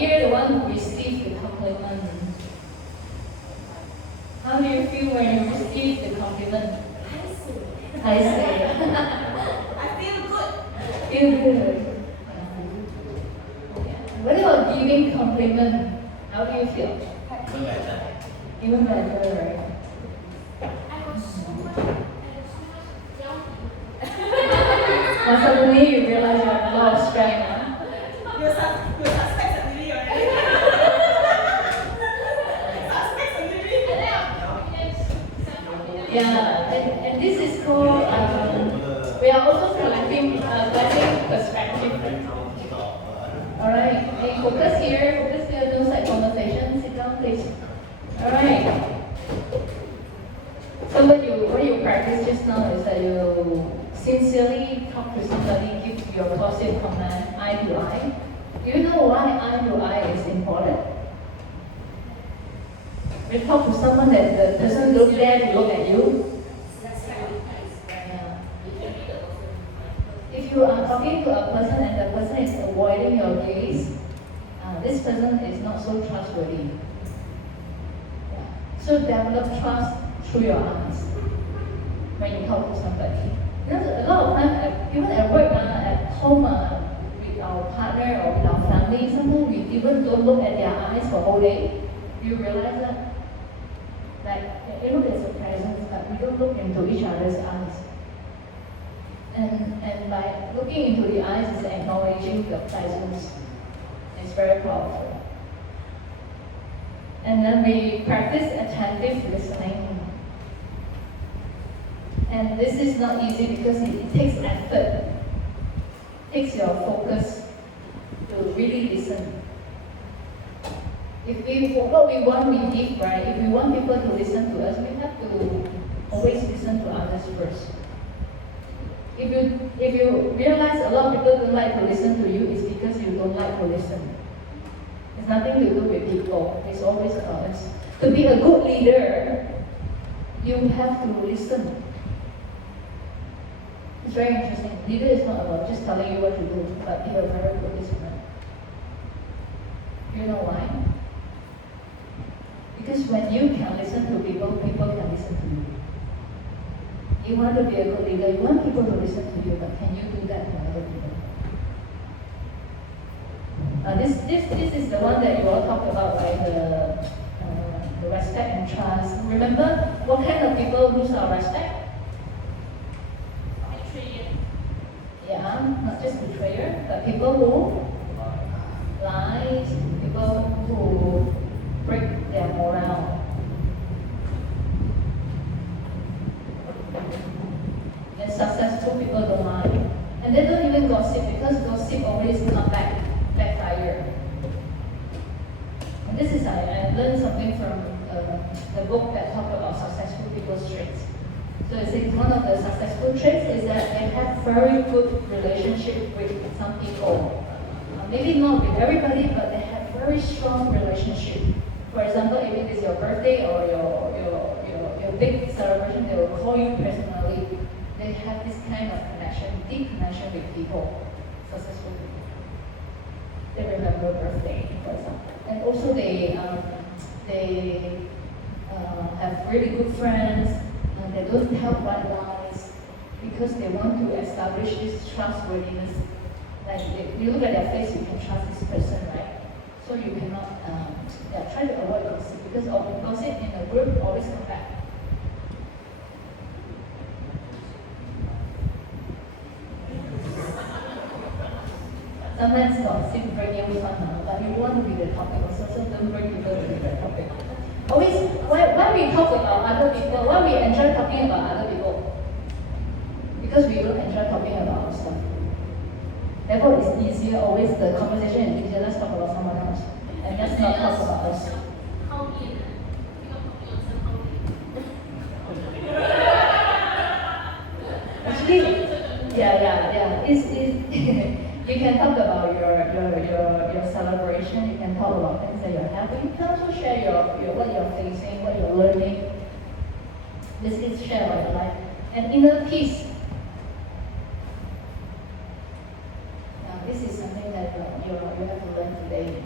here the one who receives the compliment. How do you feel when you receive the compliment? I see. I feel good. Feel good. What about giving compliment? How do you feel? Even better, right? Well, suddenly you realize you have a lot of strength, huh? You suspect sendiri already. Suspect sendiri. Yeah, and this is called, we are also collecting perspective. Alright, hey, focus here, no side conversation, sit down please. Alright. So what you practice just now is that you sincerely talk to somebody, give your positive comment, eye to eye. Do you know why eye to eye is important? We talk to someone that the person don't dare to look at you. Yeah. If you are talking to a person and the person is avoiding your gaze, this person is not so trustworthy. Yeah. So develop trust through your eyes when you talk to somebody. Because a lot of times, even at work, at home, with our partner or with our family, sometimes we even don't look at their eyes for a whole day. You realize that? Like, there's a presence, but we don't look into each other's eyes. And by looking into the eyes is acknowledging the presence. It's very powerful. And then we practice attentive listening. And this is not easy because it takes effort. It takes your focus to really listen. What we want, we give, right? If we want people to listen to us, we have to always listen to others first. If you realize a lot of people don't like to listen to you, it's because you don't like to listen. It's nothing to do with people. It's always about us. To be a good leader, you have to listen. It's very interesting. Leader is not about just telling you what to do, but be a very good listener. You know why? Because when you can listen to people, people can listen to you. You want to be a good leader, you want people to listen to you, but can you do that to other people? This is the one that you all talked about, right? The respect and trust. Remember, what kind of people lose our respect? Yeah, not just betrayer, but people who lie, people who break their morale. And successful people don't lie. And they don't even gossip because gossip always comes backfire. And this is, I learned something from the book that talked about successful people's traits. So it says one of the successful traits is that they have very good relationship with some people. Maybe not with everybody, but they have very strong relationship. For example, if it is your birthday or your big celebration, they will call you personally. They have this kind of connection, deep connection with people, successful people. They remember birthday, for example. And also they have really good friends. They don't tell white lies because they want to establish this trustworthiness. Like you look at their face, you can trust this person, right? So you cannot try to avoid gossip because gossip in a group always come back. Sometimes gossip bring you fun, but you want to be the topic also, so don't bring people to be the topic. Always, when we talk about other people, why we enjoy talking about other people? Because we don't enjoy talking about ourselves. Therefore, it's easier, always the conversation is easier, let's talk about someone else. And let's not talk about us. Actually, yeah. You can talk about your celebration. You can talk about things that you're happy. You can also share your what you're facing, what you're learning. This is share about your life and inner peace. Now, this is something that you have to learn today.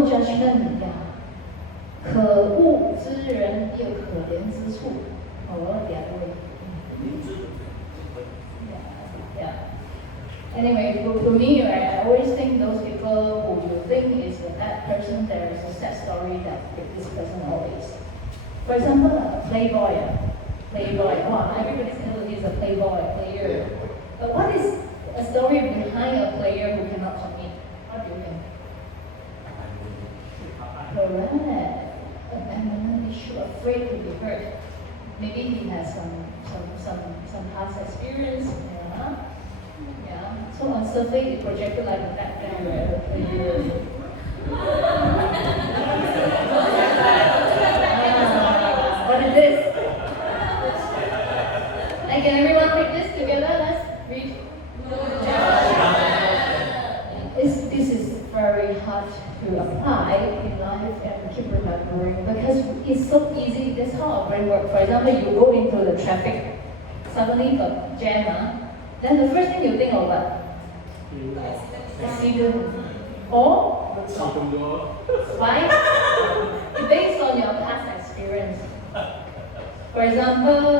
no judgment. Yeah. 可恶之人有可怜之处。Oh, the other way. Yeah. Anyway, for me, right, I always think those people who you think is a bad person, there is a sad story that with this person always. For example, a playboy. Wow, everybody's telling he's a playboy, player. But what is a story behind a player who cannot commit? What do you think? Correct. Abandonment issue, afraid to be hurt. Maybe he has some past experience. Yeah. So on surface, it projected like a bad player. What is this? Like, can everyone read this together? Let's read. This is very hard to apply in life and keep remembering because it's so easy. That's how our brain works. For example, you go into the traffic, suddenly got jam, then the first thing you think of what? Accident. Or why? Based on your past experience. For example,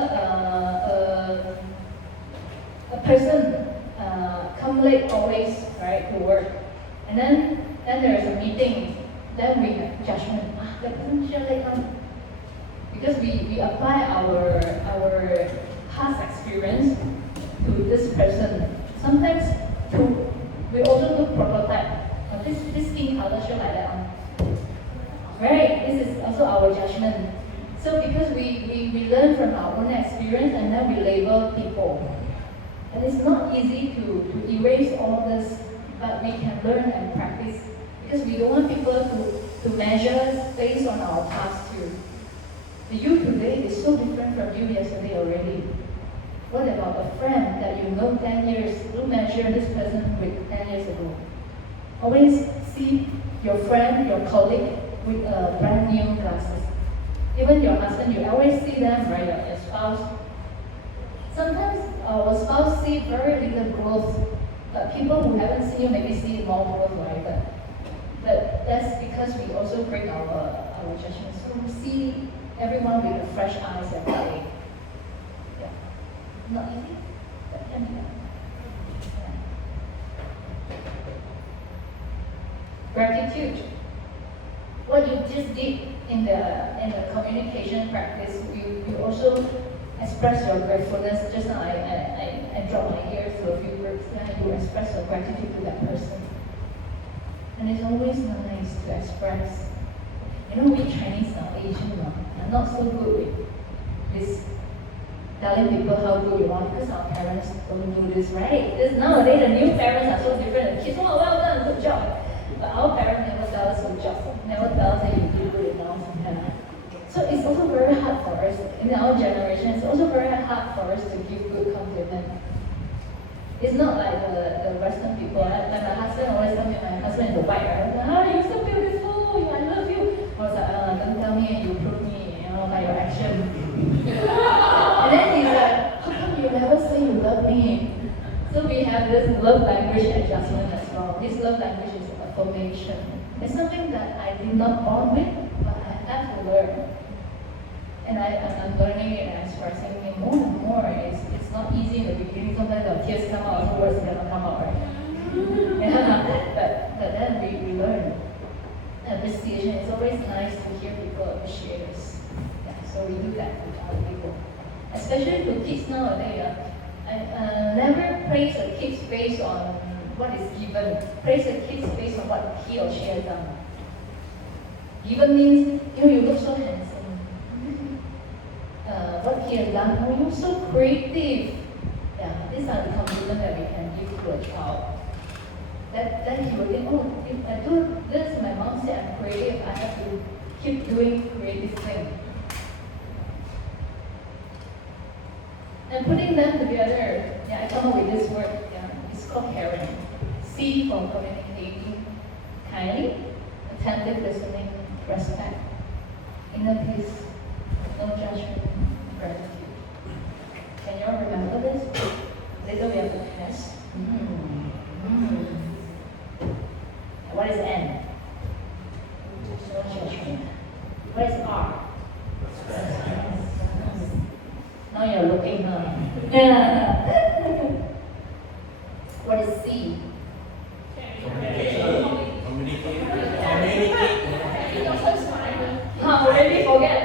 a person come late always, right, to work, and then there is a meeting, then we have judgment. The person should late come because we apply our past experience to this person. Sometimes we also do prototype. This skin color should like that one. Right? This is also our judgment. So because we learn from our own experience and then we label people. And it's not easy to erase all this, but we can learn and practice because we don't want people to measure us based on our past too. The you today is so different from you yesterday already. What about a friend that you know 10 years? Don't measure this person with 10 years ago. Always see your friend, your colleague with brand new glasses. Even your husband, you always see them, right? Your spouse. Sometimes our spouse see very little growth, but people who haven't seen you maybe see more growth, right? But that's because we also bring our judgment. So we see everyone with fresh eyes every day. Not easy, but can be done. Gratitude. What you just did in the communication practice, you also express your gratefulness. Just now I dropped my ears to a few words, then you express your gratitude to that person. And it's always nice to express. You know, we Chinese now, Asian now, are not so good with this telling people how good you are because our parents don't do this, right? Because nowadays the new parents are so different. The kids, oh, well done, good job. But our parents never tell us good job, never tell us that you did good enough. Yeah. So it's also very hard for us, in our generation, it's also very hard for us to give good compliment. It's not like the Western people. Like my husband always tell me, my husband is a white, right? Oh, you're so beautiful, I love you. I was like, don't tell me, you prove me, by your action. And then he's like, how come you never say you love me? So we have this love language adjustment as well. This love language is affirmation. It's something that I did not born with, but I have to learn. And I'm learning it and expressing it more and more. It's not easy in the beginning. Sometimes the tears come out, the words cannot come out, right? Yeah, but then we learn. Appreciation. It's always nice to hear people appreciate us. Yeah, so we do that with other people. Especially for kids nowadays, I never praise a kid based on what is given. Praise a kid based on what he or she has done. Given means, you look so handsome. What he has done, oh, you're so creative. Yeah, these are the compliments that we can give to a child. Then he will think, oh, if I do this, my mom said I'm creative, I have to keep doing creative things. And putting them together, I come up with this word, it's called caring. C for communicating, kindly, attentive listening, respect, inner peace, no judgment, gratitude. Can you all remember this? Later we have to test. What is N? Yeah. What is C? How already forget?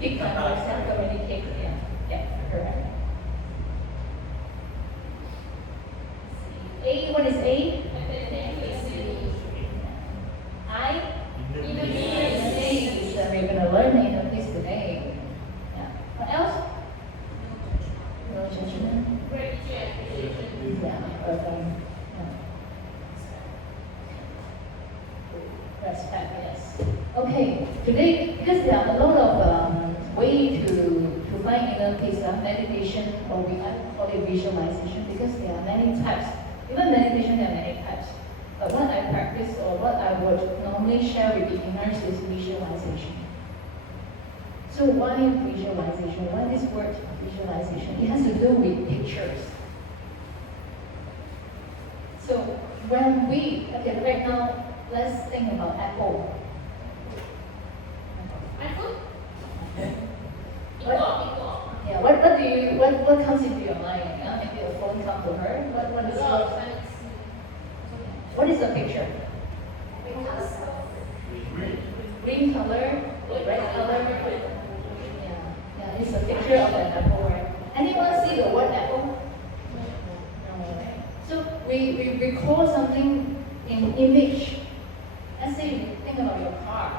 Big time yourself communicate. Yeah. Yeah. Correct. A. What is A? I. We're gonna learn inner peace today. Yeah. What else? No judgment. Yeah. Okay. Yeah. Respect. Yes. Okay. Today, because there are a lot of way to find inner peace, meditation, or I call it visualization, because there are many types. Even meditation, there are many types. But what I practice or what I would normally share with beginners is visualization. So why visualization? Why this word visualization? It has to do with pictures. So when okay, right now, let's think about Apple. What comes into your mind? Maybe a phone comes to her. What is the picture? Green color, red color. Yeah, it's a picture of an apple, right? Anyone see the word apple? No. So we recall something in image. Let's say you think about your car.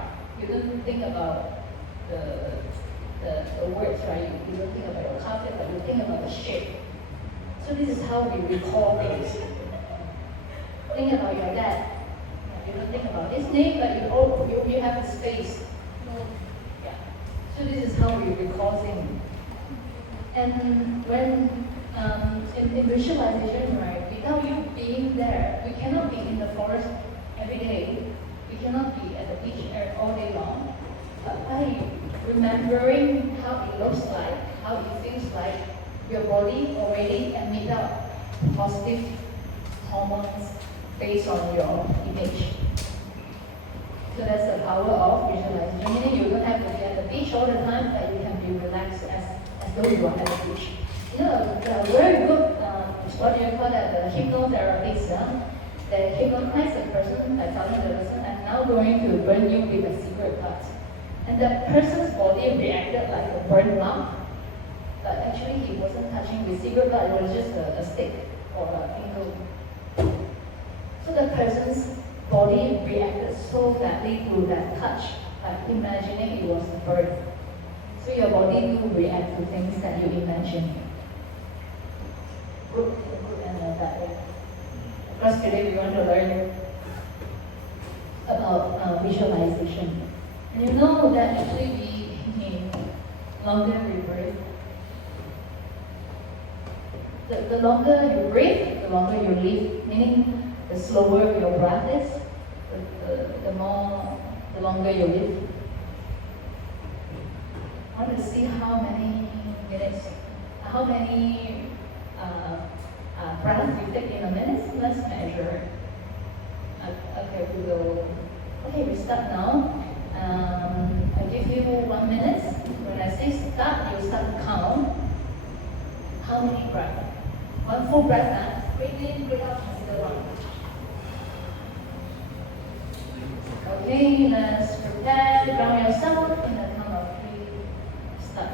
You don't think about the words, right? You don't think about your carpet, but you think about the shape. So this is how we recall things. Think about your dad. You don't think about his name, but you have a space. Yeah. So this is how we recall things. And when in visualization, right, without you being there, we cannot be in the forest every day. We cannot be at the beach all day long. But by remembering how it looks like, how it feels like, your body already emit out positive hormones based on your image. So that's the power of visualization. Meaning you don't have to be at the beach all the time, but you can be relaxed as though you are at the beach. You know, a very good, what do you call that, the hypnotherapist, they hypnotize the person by telling the person, I'm now going to burn you with a cigarette. And the person's body reacted like a burn lump. But actually he wasn't touching the cigarette, it was just a stick or a finger. So the person's body reacted so badly to that touch, like imagining it was a bird. So your body will react to things that you imagine. Good and bad way. Because today we want to learn about visualization. And you know that actually the longer we breathe, the longer you breathe, the longer you live, meaning the slower your breath is, the longer you live. I want to see how many minutes, how many breaths you take in a minute. Let's measure. Okay, we start now. I give you 1 minute. When I say start, you start to count. How many breaths? One full breath, breathe in, breathe out, consider one. Okay, let's prepare to ground yourself in the count of 3. Start.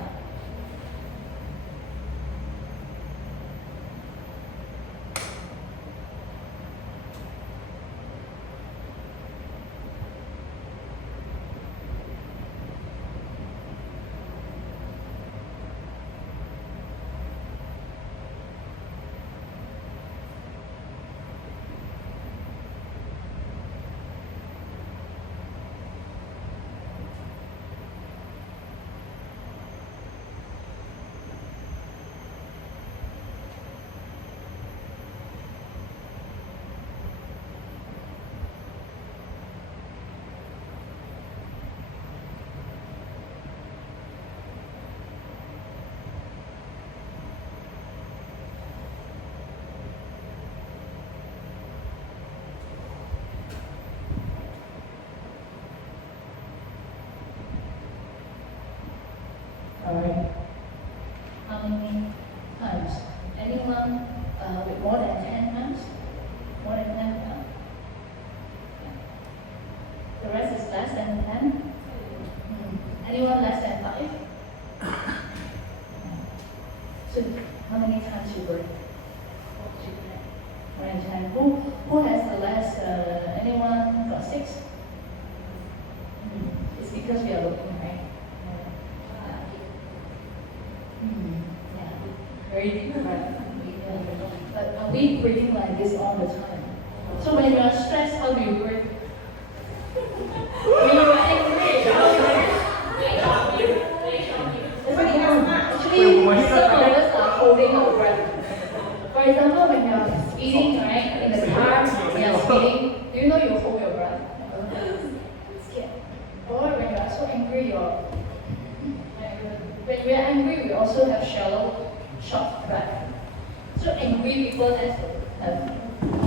All right. keep breathing like this all the time. So when you are stressed, how do you breathe? When you are angry, how do you breathe? Actually, some of us are holding our breath. For example, when you are speeding, right, in the car, you are speeding, do you know you hold your breath? Scared. Or when you are so angry, when we are angry, we also have shallow, short breath. So angry people tend to have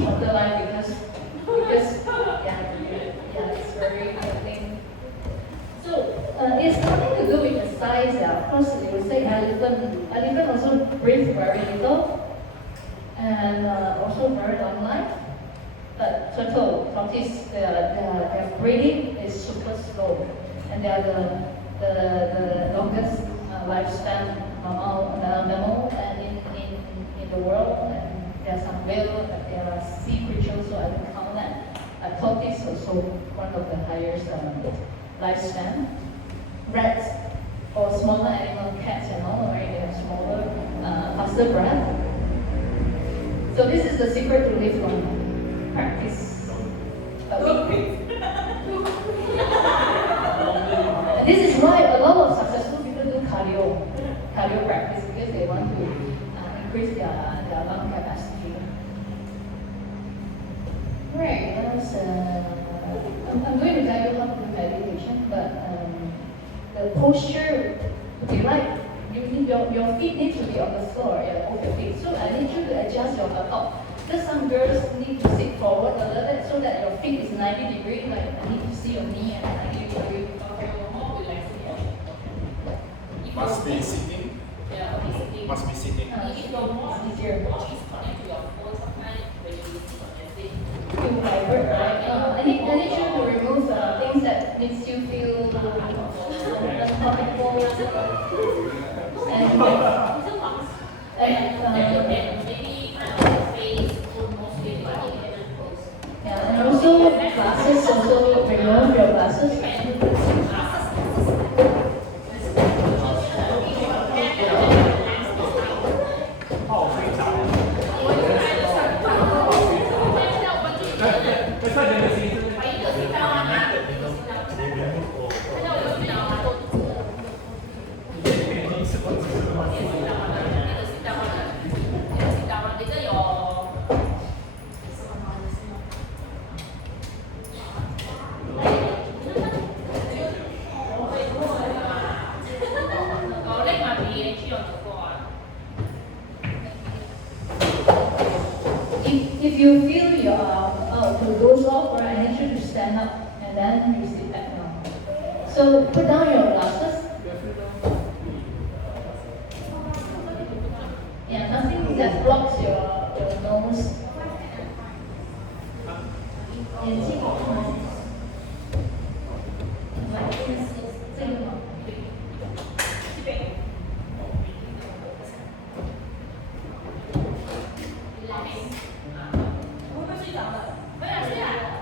shorter life because it's very thing. So it's nothing to do with the size. Of course, you will say elephant. Elephant also breathes very little and also very long life. But turtle, tortoise, their breathing is super slow, and they are the longest lifespan mammal and in the world. And there are some whale, there are sea creatures, so I don't count that. Tortoise also one of the highest lifespan. Rats or smaller animal, cats and all, right? They have smaller, faster breath. So this is the secret to live long. Practice. This is why a lot of successful people do cardio practice because they want to increase their lung capacity. Right, I'm going to guide you how to do meditation, but the posture, okay, right? Your feet need to be on the floor, both your feet. So I need you to adjust your butt up. Because some girls need to sit forward a little bit so that your feet is 90 degrees. Like I need to see your knee at 90 degrees. Must be sitting. Must be sitting. It's easier. You vibrate, right? I need you to remove things that makes you feel uncomfortable. And also glasses, also remove your glasses. If you feel you are to doze off, right, I need you to stand up and then you sit back down. So put down your glasses. Yeah, nothing that blocks your nose.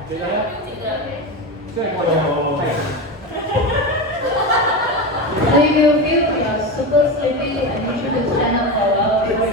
So if you feel you are super sleepy, I need you to stand up for a while before you